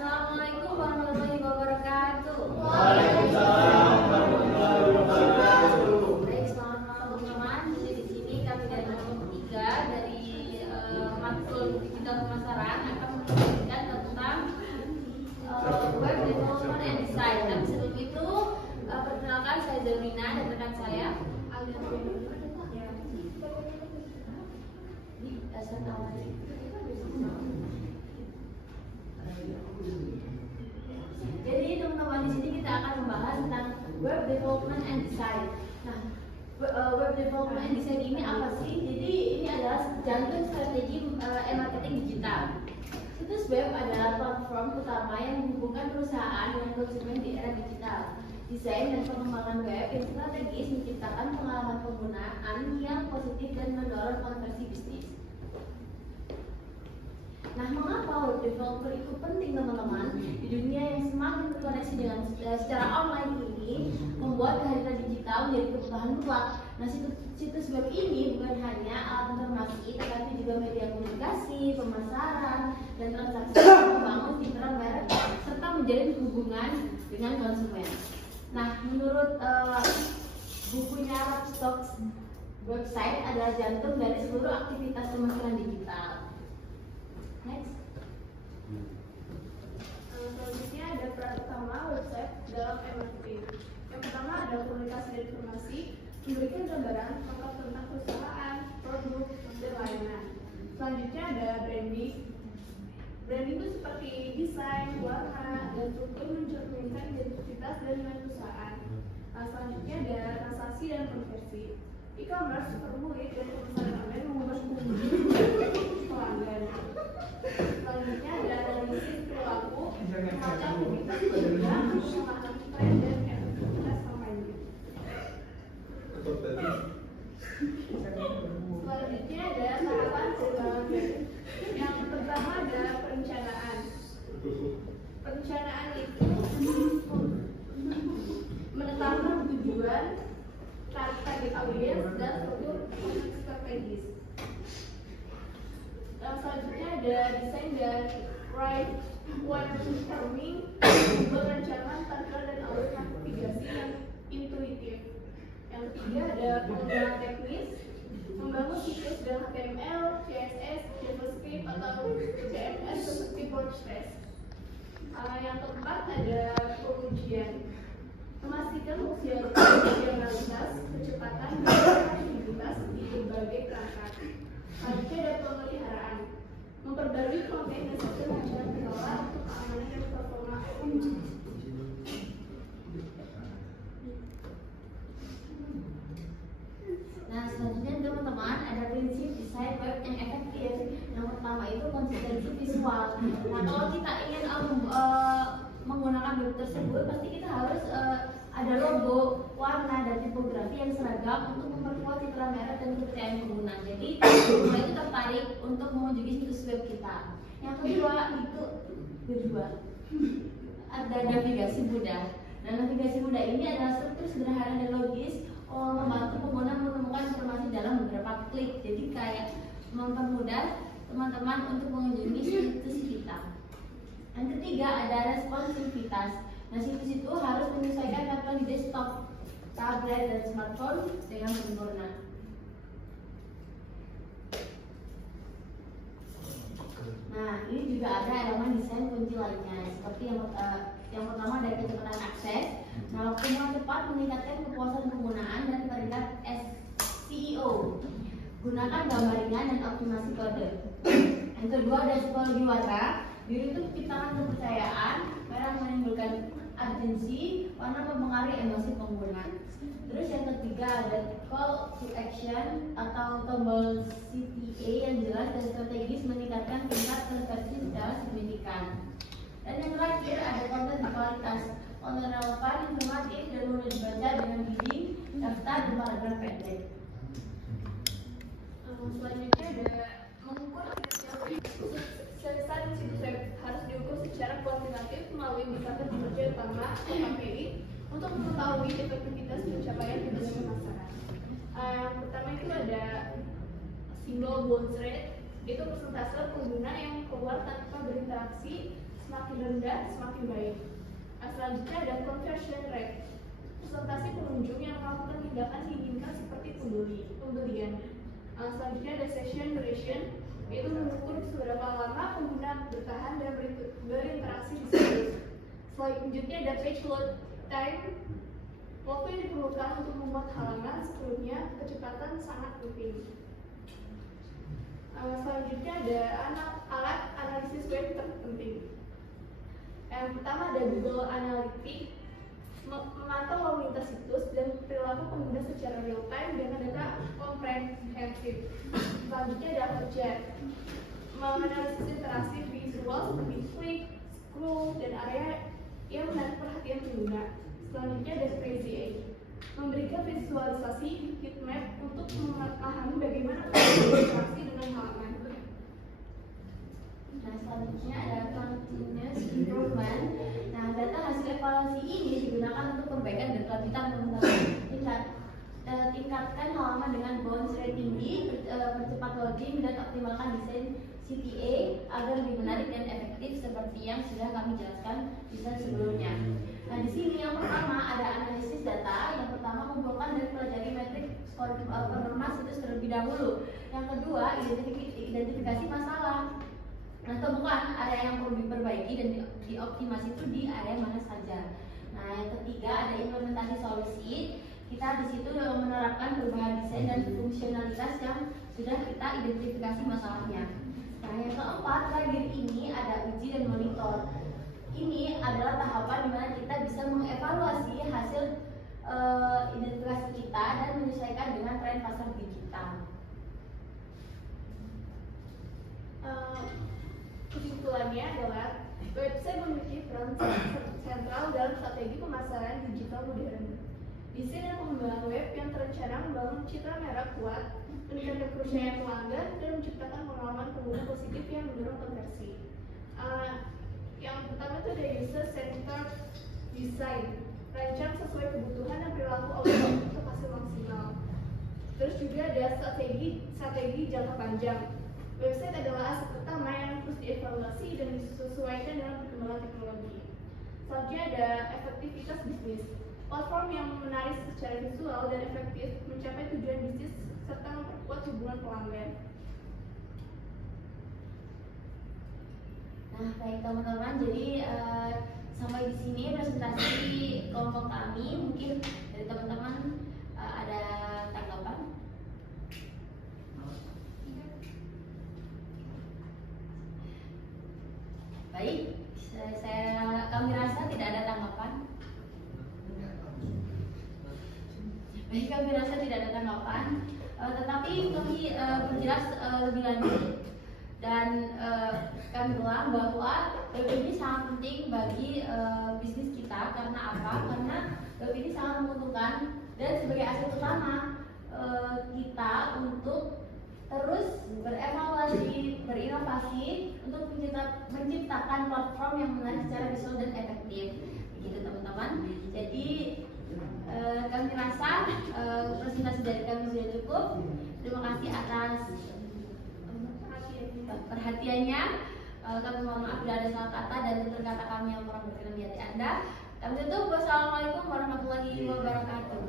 Assalamualaikum warahmatullahi wabarakatuh. Waalaikumsalam warahmatullahi wabarakatuh. Baik, selamat malam teman-teman. Jadi di sini kami dari kelompok 3 dari matkul digital pemasaran akan membicarakan tentang web development and design. Dan sebelum itu perkenalkan saya Delmina dan rekan saya Alina. Jadi teman-teman, di sini kita akan membahas tentang web development and design. Nah, web development and design ini apa sih? Jadi ini adalah jantung strategi marketing digital. Situs web adalah platform utama yang menghubungkan perusahaan dengan konsumen di era digital. Desain dan pengembangan web yang strategis menciptakan pengalaman penggunaan yang positif dan mendorong konversi bisnis. Nah, mengapa web developer itu penting teman-teman? Di dunia yang semakin terkoneksi dengan secara online ini, membuat kehadiran digital menjadi kebutuhan mutlak. Nah, situs web ini bukan hanya alat informasi, tetapi juga media komunikasi, pemasaran, dan transaksi yang membangun citra merek serta menjalin hubungan dengan konsumen. Nah, menurut bukunya Stocks website adalah jantung dari seluruh aktivitas pemasaran digital. Next. Selanjutnya ada peran utama website dalam marketing. Yang pertama ada komunikasi dan informasi, memberikan gambaran lengkap tentang perusahaan, produk, dan layanan. Selanjutnya ada branding. Branding itu seperti desain, warna, dan struktur mencerminkan identitas dan nilai perusahaan. Selanjutnya ada transaksi dan konversi. E-commerce, supermarket, dan pemasaran online mengubah pengunjung pelanggan. Selanjutnya ada analisis perilaku, membaca aktivitas pengguna, mengamati tren dan efektivitas kampanye. Selanjutnya ada tahapan pengembangan. Yang pertama ada perencanaan. Perencanaan itu menetapkan tujuan, target audiens, dan struktur strategis. Selanjutnya ada desain dan wireframing, membuat rancangan tampilan dan alur navigasi yang intuitif. Yang ketiga ada pengembangan teknis, membangun situs dengan HTML, CSS, JavaScript atau CMS seperti WordPress. Yang keempat ada pengujian, memastikan fungsionalitas, kecepatan, dan efektivitas di berbagai perangkat. Selanjutnya ada pemeliharaan, memperbarui konten dan sistem yang dikelola untuk keamanan dan performa. Nah, selanjutnya teman-teman ada prinsip desain web yang efektif. Yang pertama itu konsistensi visual. Nah, kalau kita ingin menggunakan web tersebut, pasti kita harus ada logo, warna, dan tipografi yang seragam untuk memperkuat citra merek dan kepercayaan pengguna. Jadi, pengguna itu tertarik untuk mengunjungi situs web kita. Yang kedua itu ada navigasi mudah. Dan navigasi mudah ini adalah struktur sederhana dan logis, membantu pengguna menemukan informasi dalam beberapa klik. Jadi kayak mempermudah teman-teman untuk mengunjungi situs kita. Yang ketiga ada responsivitas. Nah, situs itu harus menyesuaikan tampilan di desktop, tablet, dan smartphone dengan sempurna. Nah, ini juga ada elemen desain kunci lainnya, seperti yang pertama ada kecepatan akses. Nah, optimal cepat meningkatkan kepuasan penggunaan dan peringkat SEO. Gunakan gambar ringan dan optimasi kode. Yang kedua ada psikologi warna. Biru itu menciptakan kepercayaan, merah menimbulkan urgensi, warna mempengaruhi emosi pengguna. Terus yang ketiga ada call to action atau tombol CTA yang jelas dan strategis meningkatkan tingkat konversi secara signifikan. Dan yang terakhir ada konten berkualitas, konten relevan, informatif, dan mudah dibaca dengan heading, daftar, dan paragraf pendek. Selanjutnya ada mengukur kinerja situs web harus diukur secara kuantitatif melalui indikator kinerja utama atau KPI untuk mengetahui efektivitas pencapaian tujuan pemasaran. Yang pertama itu ada simbol bounce rate, itu persentase pengguna yang keluar tanpa berinteraksi semakin rendah semakin baik. Selanjutnya ada conversion rate, presentasi pengunjung yang melakukan tindakan diinginkan seperti pembelian. Selanjutnya ada session duration, yaitu mengukur seberapa lama pengguna bertahan dan berinteraksi di situs. Selanjutnya ada page load time, waktu yang diperlukan untuk membuat halaman, sebelumnya kecepatan sangat penting. Selanjutnya ada alat analisis web terpenting. Yang pertama ada Google Analytics, memantau lalu lintas situs dan perilaku pengguna secara real time dengan data komprehensif. Selanjutnya ada Hotjar, menganalisis interaksi visual seperti klik, scroll, dan area yang menarik perhatian pengguna. Selanjutnya ada Crazy Age, memberikan visualisasi heatmap untuk memahami bagaimana berinteraksi dengan halaman. Nah, selanjutnya ada continuous improvement. Nah, data hasil evaluasi ini digunakan untuk perbaikan dan kelanjutan teman-teman. Tingkatkan halaman dengan bounce rate tinggi, percepat loading, dan optimalkan desain CTA agar lebih menarik dan efektif seperti yang sudah kami jelaskan di slide sebelumnya. Nah, di sini yang pertama ada analisis data. Yang pertama mengumpulkan dan pelajari metrik skor performa situs terlebih dahulu. Yang kedua identifikasi masalah. Nah, temukan area yang perlu diperbaiki dan dioptimasi itu di area mana saja. Nah, yang ketiga ada implementasi solusi. Kita di situ menerapkan perubahan desain dan fungsionalitas yang sudah kita identifikasi masalahnya. Nah, yang keempat terakhir ini ada uji dan monitor. Ini adalah tahapan di mana kita bisa mengevaluasi hasil identifikasi kita dan menyesuaikan dengan tren pasar digital. Kesimpulannya adalah website memiliki peran sentral dalam strategi pemasaran digital modern. Desain dan pengembangan web yang terencana membangun citra merek kuat, meningkatkan kepercayaan pelanggan, dan menciptakan pengalaman pengguna positif yang mendorong konversi. Yang pertama itu ada user centered design, rancang sesuai kebutuhan dan perilaku output untuk hasil maksimal. Terus juga ada strategi jangka panjang. Website adalah aset utama yang terus dievaluasi dan disesuaikan dengan perkembangan teknologi. Selanjutnya ada efektivitas bisnis, platform yang menarik secara visual dan efektif mencapai tujuan bisnis serta memperkuat hubungan pelanggan. Nah, baik teman-teman, jadi sampai di sini presentasi kelompok kami. Mungkin dari teman-teman ada tanggapan? Baik, kami rasa tidak ada tanggapan. Baik, kami rasa tidak ada tanggapan. Tetapi kami berjelas lebih lanjut dan kami bilang bahwa web ini sangat penting bagi bisnis kita. Karena apa? Karena web ini sangat menguntungkan dan sebagai aset utama kita untuk terus berevaluasi, berinovasi untuk menciptakan platform yang menarik secara visual dan efektif. Begitu teman-teman. Jadi kami rasa presentasi dari kami sudah cukup. Terima kasih atas perhatiannya. Kami mohon maaf bila ada salah kata dan tutur kata kami yang kurang berkenan di hati Anda. Kami tutup. Wassalamualaikum warahmatullahi wabarakatuh.